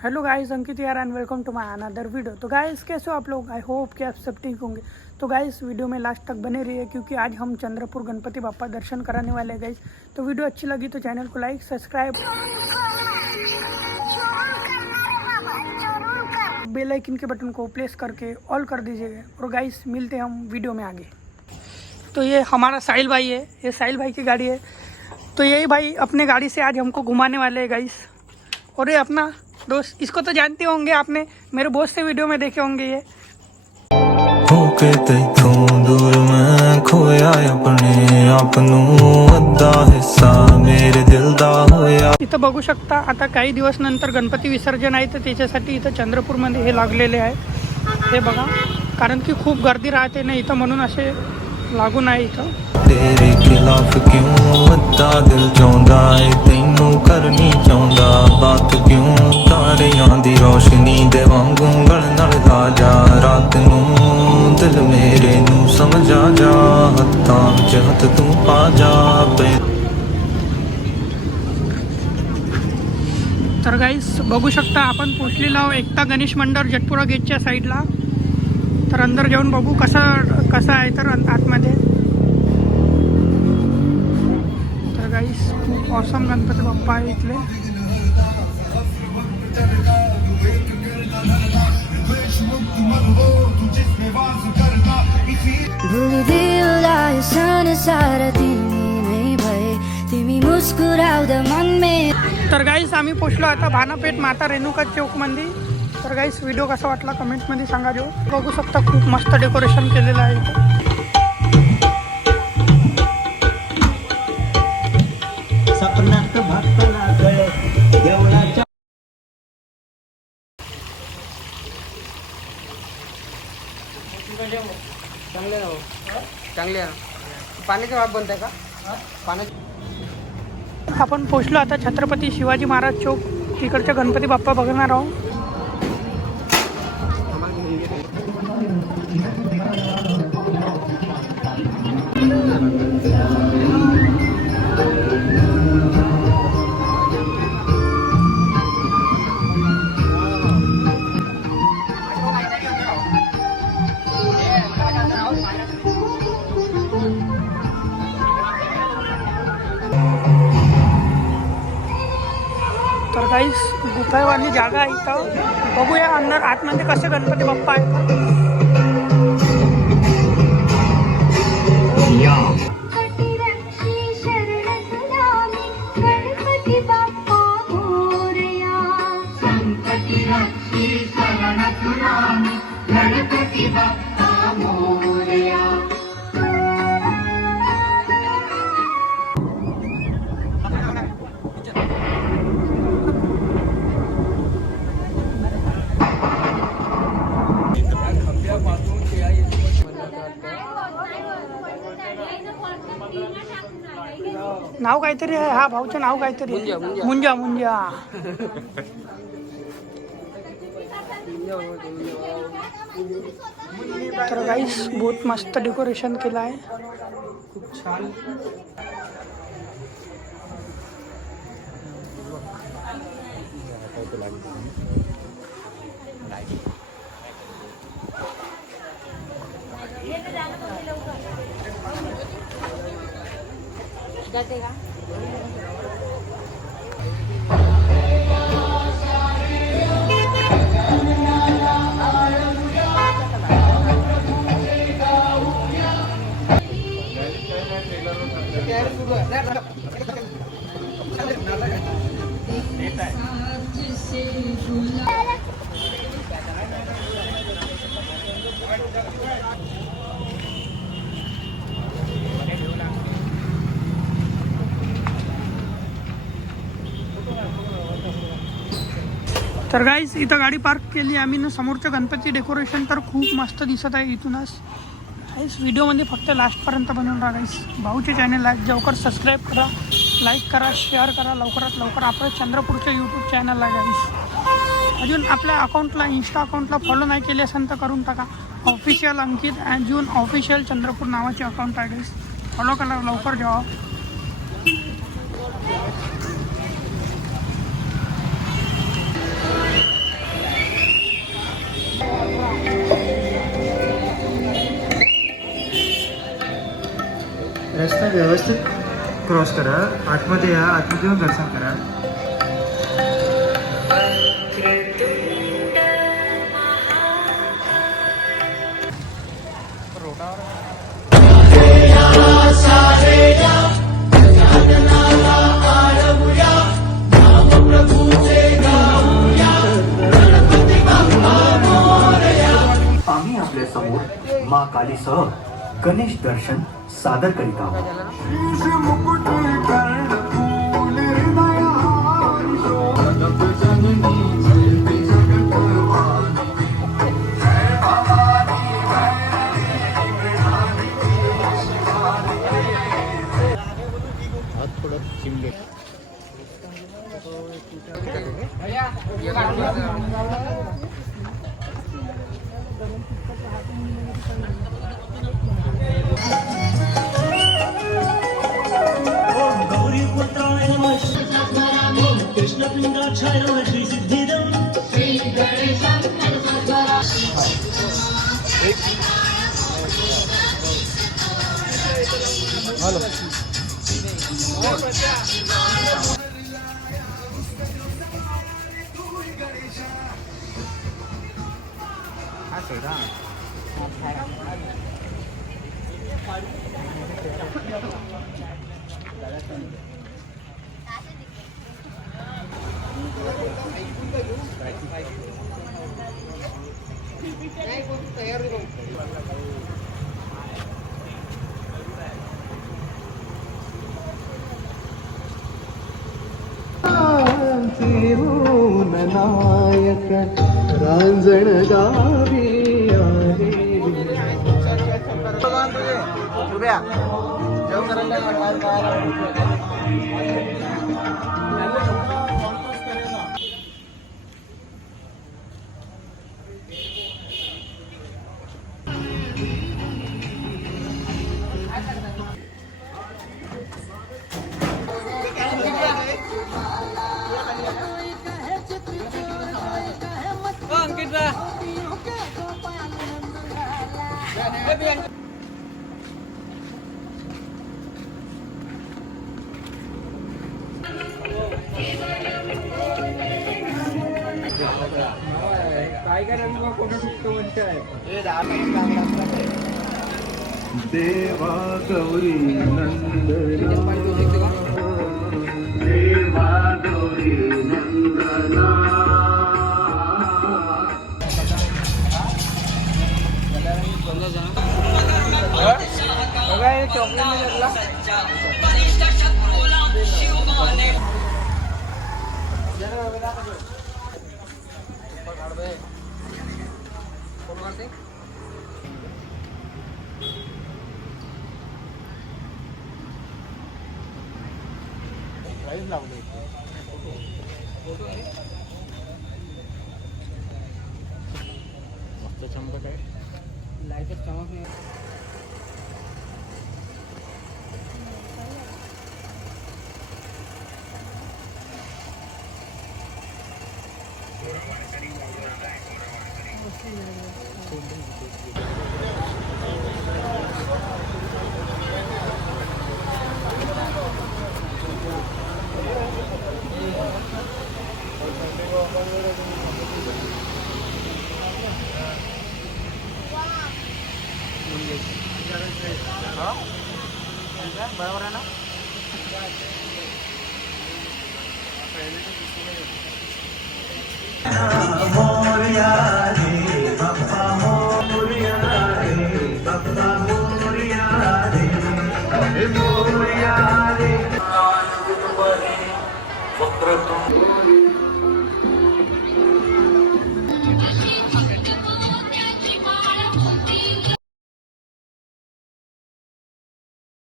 Hello guys, Ankit यार and welcome to my another video. तो guys कैसे हो आप लोग? आई होप कि आप सब ठीक होंगे। तो गाइस वीडियो में लास्ट तक बने रहिए क्योंकि आज हम चंद्रपुर गणपति बाप्पा दर्शन कराने वाले हैं गाइस। तो वीडियो अच्छी लगी तो चैनल को लाइक सब्सक्राइब बेल आइकन के बटन को प्रेस करके ऑल कर दीजिएगा। और गाइस मिलते हैं हम वीडियो में आगे। तो ये हमारा साहिल भाई है, ये साहिल भाई की गाड़ी है। तो यही भाई अपने गाड़ी से आज हमको घुमाने वाले हैं गाइस। और ये अपना दोस्त, इसको तो जानते होंगे आपने, मेरे बहुत से वीडियो में देखे होंगे। ये होके तैथों दूर मैं खोया अपने आप नू अद्धा हिस्सा मेरे दिल दा होया। इथं बघू शकता, आता काही दिवस नंतर गणपती विसर्जन आहे, तर त्याच्यासाठी इथं चंद्रपूरमध्ये हे लागलेले आहे। हे बघा, कारण की खूप गर्दी राहते ना इथं, म्हणून असे लागून आहे इथं। तेरे खिलाफ क्यों अद्धा दिल चाहता है तेनू करनी चाहता बात क्यों तारियां दी रोशनी दे वांगू गल नाल राजा रात नू दिल मेरे नू समझा जा हत्थां विच हत्थ तू पा जा। तर गाईस बघू शकता, आपण पोचलेलो आहोत एकता गणेश मंडळ जटपुरा गेटच्या साईडला। तर अंदर जाऊन बघू कसं आहे तर आतमध्ये। तर गाईस खूप ऑसम गणपती बाप्पा आहे इथले। तर गाईस आम्ही पोचलो आता भानापेठ माता रेणुका चौक मध्ये। तर गाईस व्हिडिओ कसा वाटला कमेंट मध्ये सांगा। जो बघू शकता खूप मस्त डेकोरेशन केलेलं आहे इथं। चांगले पाण्याचा वाफ बनत आहे का? पाण्याचा आपण पोचलो आता छत्रपती शिवाजी महाराज चौक, तिकडच्या गणपती बाप्पा बघणार आहोत। तर गाईस गुफावाली जागा आहे इथं, बघूया अंदर आतमध्ये कसे गणपती बाप्पा आहेत। नाव काहीतरी आहे, हा भाऊचं नाव काहीतरी आहे। मुंजा मुंजा। तर गाईस बहुत मस्त डेकोरेशन केलं आहे, खूप छान। जाते का? तर गाईस इथं गाडी पार्क केली आम्ही ना, समोरचं गणपती डेकोरेशन तर खूप मस्त दिसत आहे इथूनच। गाईस व्हिडिओमध्ये फक्त लास्टपर्यंत बनवून राहा गाईस। भाऊचे चॅनल लवकर सबस्क्राईब करा, लाईक करा, शेअर करा लवकरात लवकर आपल्या चंद्रपूरच्या यूट्यूब चॅनलला गाईस। अजून आपल्या अकाउंटला, इंस्टा अकाउंटला फॉलो नाही केले असेल तर करून टाका। ऑफिशियल अंकित अँजून ऑफिशियल चंद्रपूर नावाचे अकाउंट आहे गाईस, फॉलो करा लवकर जावा। व्यवस्थित क्रॉस करा, आतमध्ये या, आतमध्ये येऊन दर्शन करा. आम्ही आपल्या समोर मा कालीसह गणेश दर्शन सादर करीत आहोत. नायक रांजण गावी आहे. देवा गौरी नंदना, देवा गौरी नंदना. बरोबर आहे ना.